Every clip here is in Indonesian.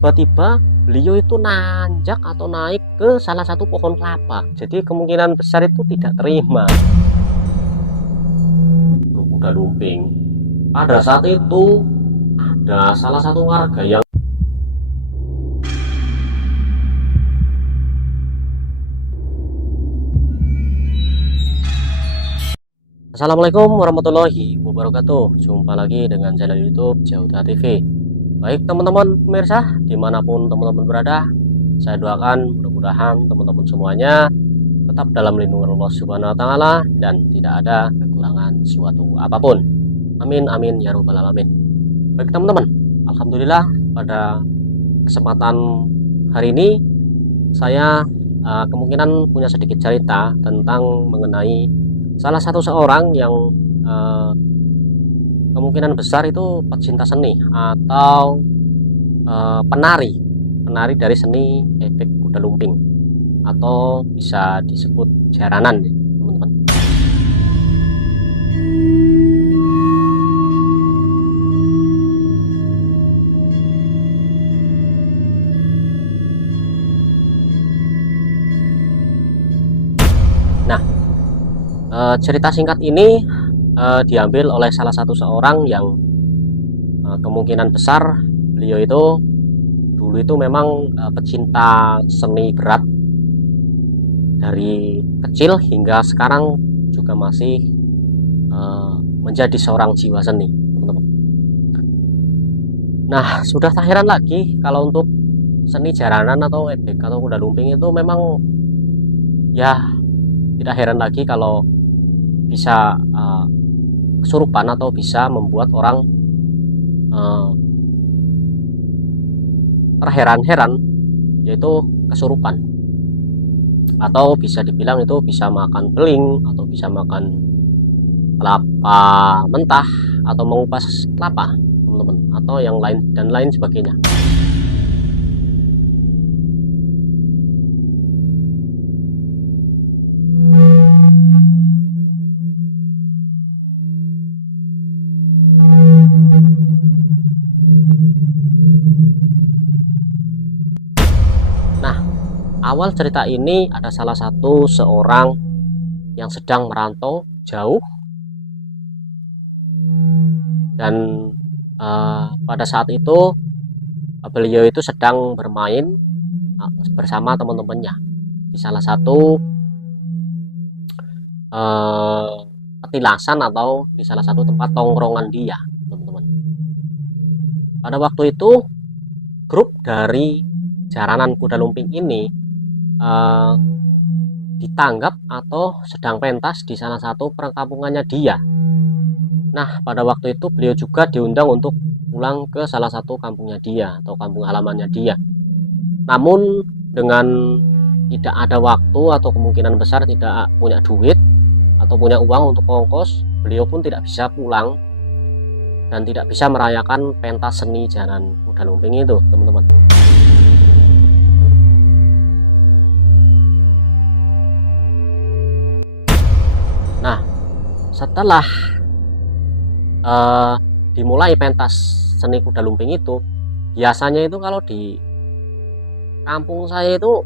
tiba-tiba beliau itu nanjak atau naik ke salah satu pohon kelapa. Jadi kemungkinan besar itu tidak terima kuda lumping. Pada saat itu ada salah satu warga yang Assalamualaikum warahmatullahi wabarakatuh. Jumpa lagi dengan channel YouTube Jauda TV. Baik teman-teman pemirsa, dimanapun teman-teman berada, saya doakan mudah-mudahan teman-teman semuanya tetap dalam lindungan Allah Subhanahu Wa Taala dan tidak ada kekurangan suatu apapun. Amin amin ya robbal alamin. Baik teman-teman, alhamdulillah pada kesempatan hari ini saya kemungkinan punya sedikit cerita tentang mengenai salah satu seorang yang kemungkinan besar itu pecinta seni atau penari dari seni efek kuda lumping atau bisa disebut jaranan, teman-teman. Nah, cerita singkat ini diambil oleh salah satu seorang yang kemungkinan besar beliau itu dulu itu memang pecinta seni berat dari kecil hingga sekarang juga masih menjadi seorang jiwa seni, teman-teman. Nah, sudah tak heran lagi kalau untuk seni jaranan atau ebek atau kuda lumping itu memang ya tidak heran lagi kalau bisa kesurupan atau bisa membuat orang terheran-heran, yaitu kesurupan, atau bisa dibilang itu bisa makan beling atau bisa makan kelapa mentah atau mengupas kelapa, teman-teman, atau yang lain dan lain sebagainya. Nah, awal cerita ini ada salah satu seorang yang sedang merantau jauh dan pada saat itu beliau itu sedang bermain bersama teman-temannya di salah satu petilasan atau di salah satu tempat tongkrongan dia, teman-teman. Pada waktu itu grup dari jaranan kuda lumping ini ditanggap atau sedang pentas di salah satu perkampungannya dia. Nah, pada waktu itu beliau juga diundang untuk pulang ke salah satu kampungnya dia atau kampung halamannya dia. Namun dengan tidak ada waktu atau kemungkinan besar tidak punya duit atau punya uang untuk ongkos, beliau pun tidak bisa pulang dan tidak bisa merayakan pentas seni jaranan kuda lumping itu, teman-teman. Nah, setelah dimulai pentas seni kuda lumping itu, biasanya itu kalau di kampung saya itu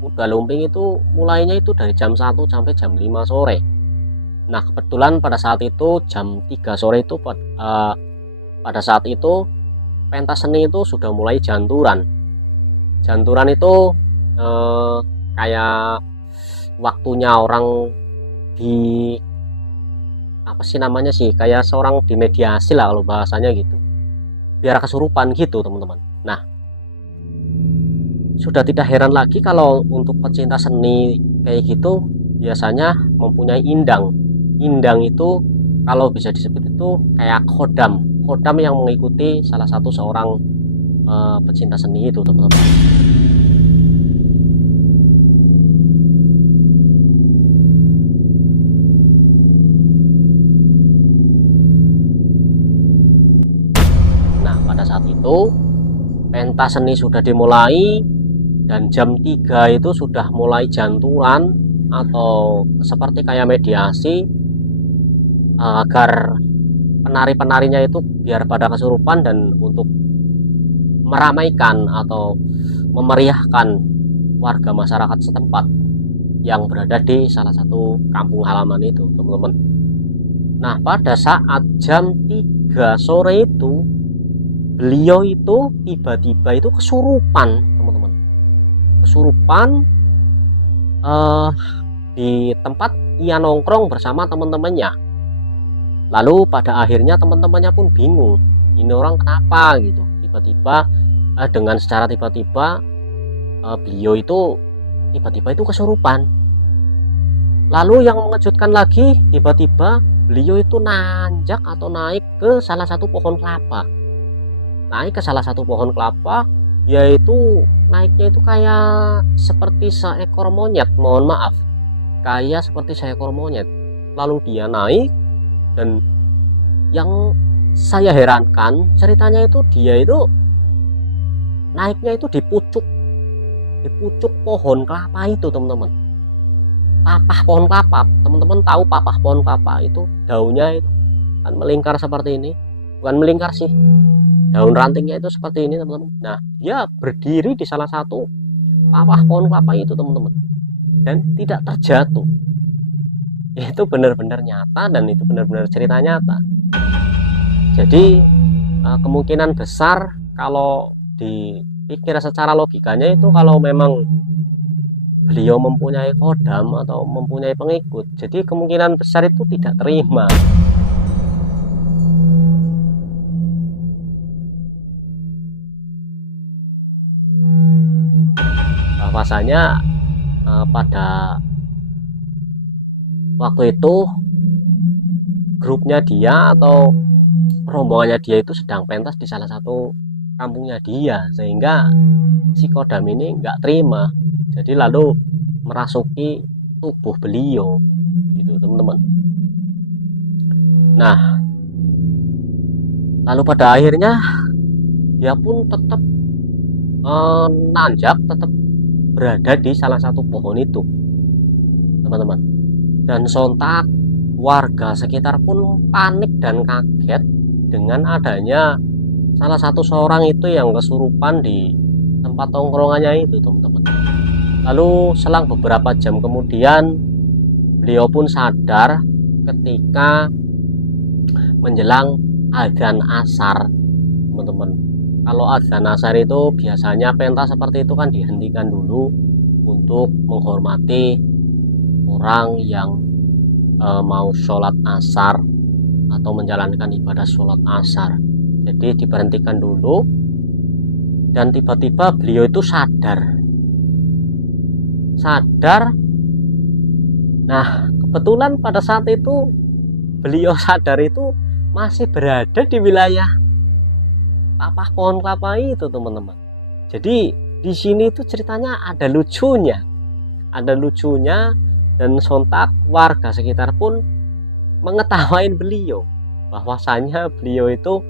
kuda lumping itu mulainya itu dari jam 1 sampai jam 5 sore. Nah, kebetulan pada saat itu jam 3 sore itu pada saat itu pentas seni itu sudah mulai janturan. Janturan itu kayak waktunya orang di apa sih namanya sih, kayak seorang di mediasi lah kalau bahasanya gitu, biar kesurupan gitu, teman-teman. Nah, sudah tidak heran lagi kalau untuk pecinta seni kayak gitu biasanya mempunyai indang. Indang itu kalau bisa disebut itu kayak kodam yang mengikuti salah satu seorang pecinta seni itu, teman-teman. Nah, pada saat itu pentas seni sudah dimulai dan jam 3 itu sudah mulai janturan atau seperti kayak mediasi agar penari-penarinya itu biar pada kesurupan dan untuk meramaikan atau memeriahkan warga masyarakat setempat yang berada di salah satu kampung halaman itu, teman-teman. Nah, pada saat jam 3 sore itu, beliau itu tiba-tiba itu kesurupan, teman-teman. Kesurupan di tempat ia nongkrong bersama teman-temannya. Lalu pada akhirnya teman-temannya pun bingung, ini orang kenapa gitu. Tiba-tiba dengan secara tiba-tiba beliau itu tiba-tiba itu kesurupan. Lalu yang mengejutkan lagi, tiba-tiba beliau itu nanjak atau naik ke salah satu pohon kelapa. Naik ke salah satu pohon kelapa, yaitu naiknya itu kayak seperti seekor monyet, mohon maaf, kayak seperti seekor monyet. Lalu dia naik, dan yang saya herankan ceritanya itu dia itu naiknya itu di pucuk pohon kelapa itu, teman-teman. Papah pohon kelapa, teman-teman tahu papah pohon kelapa itu daunnya itu kan melingkar seperti ini, bukan melingkar sih, daun rantingnya itu seperti ini, teman-teman. Nah, dia berdiri di salah satu papah pohon kelapa itu, teman-teman, dan tidak terjatuh. Itu benar-benar nyata, dan itu benar-benar cerita nyata. Jadi kemungkinan besar kalau dipikir secara logikanya itu, kalau memang beliau mempunyai kodam atau mempunyai pengikut, jadi kemungkinan besar itu tidak terima. Bahwasanya pada waktu itu grupnya dia atau rombongannya dia itu sedang pentas di salah satu kampungnya dia, sehingga si kodam ini nggak terima, jadi lalu merasuki tubuh beliau gitu, teman-teman. Nah, lalu pada akhirnya dia pun tetap nanjak, tetap berada di salah satu pohon itu, teman-teman. Dan sontak warga sekitar pun panik dan kaget dengan adanya salah satu seorang itu yang kesurupan di tempat tongkrongannya itu, teman-teman. Lalu selang beberapa jam kemudian beliau pun sadar ketika menjelang adzan asar, teman-teman. Kalau adzan asar itu biasanya pentas seperti itu kan dihentikan dulu untuk menghormati orang yang mau sholat asar atau menjalankan ibadah sholat asar. Jadi diberhentikan dulu, dan tiba-tiba beliau itu sadar. Nah, kebetulan pada saat itu beliau sadar itu masih berada di wilayah papah pohon kelapa itu, teman-teman. Jadi di sini itu ceritanya ada lucunya, dan sontak warga sekitar pun mengetawain beliau, bahwasanya beliau itu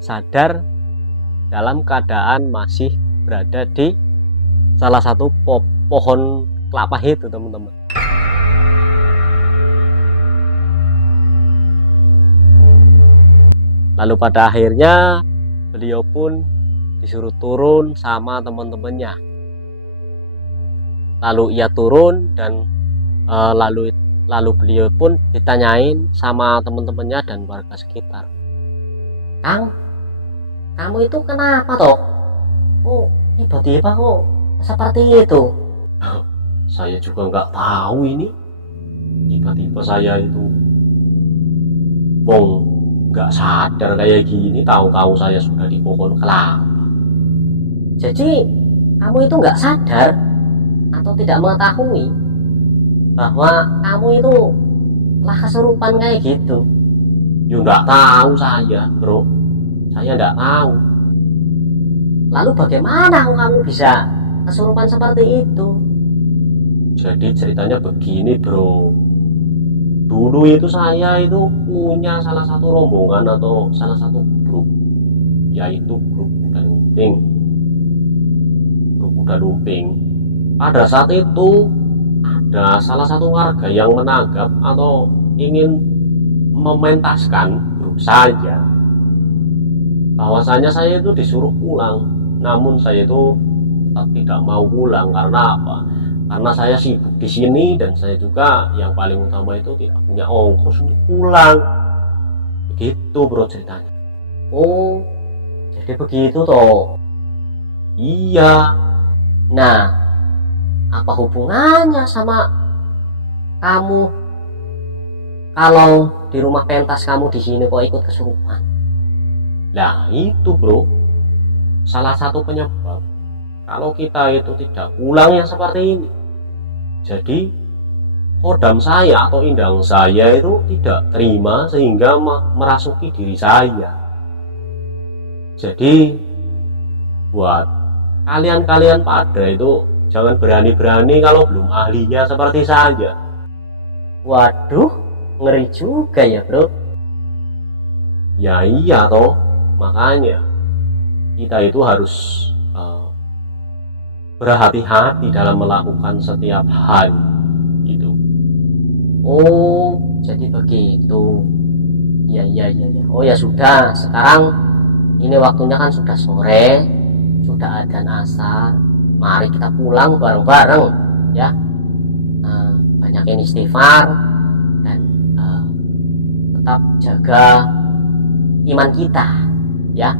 sadar dalam keadaan masih berada di salah satu pohon kelapa itu, teman-teman. Lalu pada akhirnya beliau pun disuruh turun sama teman-temannya. Lalu ia turun, dan lalu beliau pun ditanyain sama teman-temannya dan warga sekitar. "Kang, kamu itu kenapa toh? Oh, tiba-tiba kok seperti itu?" "Saya juga nggak tahu ini. Tiba-tiba saya itu nggak sadar kayak gini, tahu-tahu saya sudah di pohon kelapa." "Jadi kamu itu nggak sadar atau tidak mengetahui bahwa kamu itu telah kesurupan kayak gitu?" "Ya nggak tahu saya, bro. Saya nggak tahu." "Lalu bagaimana kamu bisa kesurupan seperti itu?" "Jadi ceritanya begini, bro. Dulu itu saya itu punya salah satu rombongan atau salah satu grup, yaitu grup kuda lumping. Pada saat itu ada salah satu warga yang menanggap atau ingin mementaskan grup saya, bahwasanya saya itu disuruh pulang namun saya itu tetap tidak mau pulang. Karena apa? Karena saya sibuk di sini dan saya juga yang paling utama itu tidak punya ongkos untuk pulang. Begitu bro ceritanya. Oh, jadi begitu toh. Iya. Nah, apa hubungannya sama kamu kalau di rumah pentas kamu di sini kok ikut kesurupan? Nah itu bro, salah satu penyebab kalau kita itu tidak pulang yang seperti ini. Jadi kodam saya atau indang saya itu tidak terima sehingga merasuki diri saya. Jadi buat kalian-kalian pada itu jangan berani-berani kalau belum ahlinya seperti saya. Waduh, ngeri juga ya bro. Ya iya toh, makanya kita itu harus berhati-hati dalam melakukan setiap hal gitu. Oh, jadi begitu. Iya. Oh ya sudah, sekarang ini waktunya kan sudah sore, sudah adzan asar. Mari kita pulang bareng-bareng ya. Banyakin istighfar dan tetap jaga iman kita ya.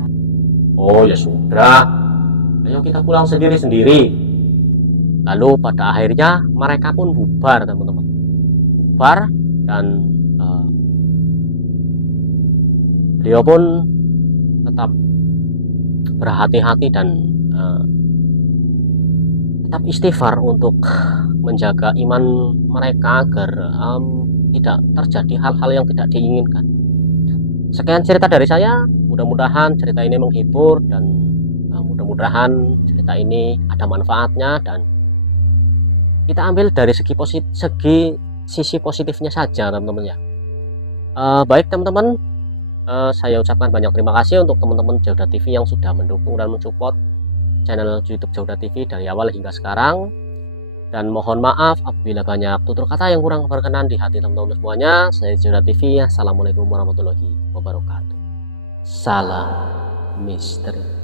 Oh ya sudah, ayo kita pulang sendiri-sendiri. Lalu pada akhirnya mereka pun bubar teman-teman, bubar dan beliau pun tetap berhati-hati dan tetap istighfar untuk menjaga iman mereka agar tidak terjadi hal-hal yang tidak diinginkan. Sekian cerita dari saya, mudah-mudahan cerita ini menghibur dan mudah-mudahan cerita ini ada manfaatnya dan kita ambil dari sisi positifnya saja teman-teman ya. Baik teman-teman, saya ucapkan banyak terima kasih untuk teman-teman Jauda TV yang sudah mendukung dan mensupport channel YouTube Jauda TV dari awal hingga sekarang. Dan mohon maaf apabila banyak tutur kata yang kurang berkenan di hati teman-teman semuanya. Saya Jauda TV. Assalamualaikum warahmatullahi wabarakatuh. Salam misteri.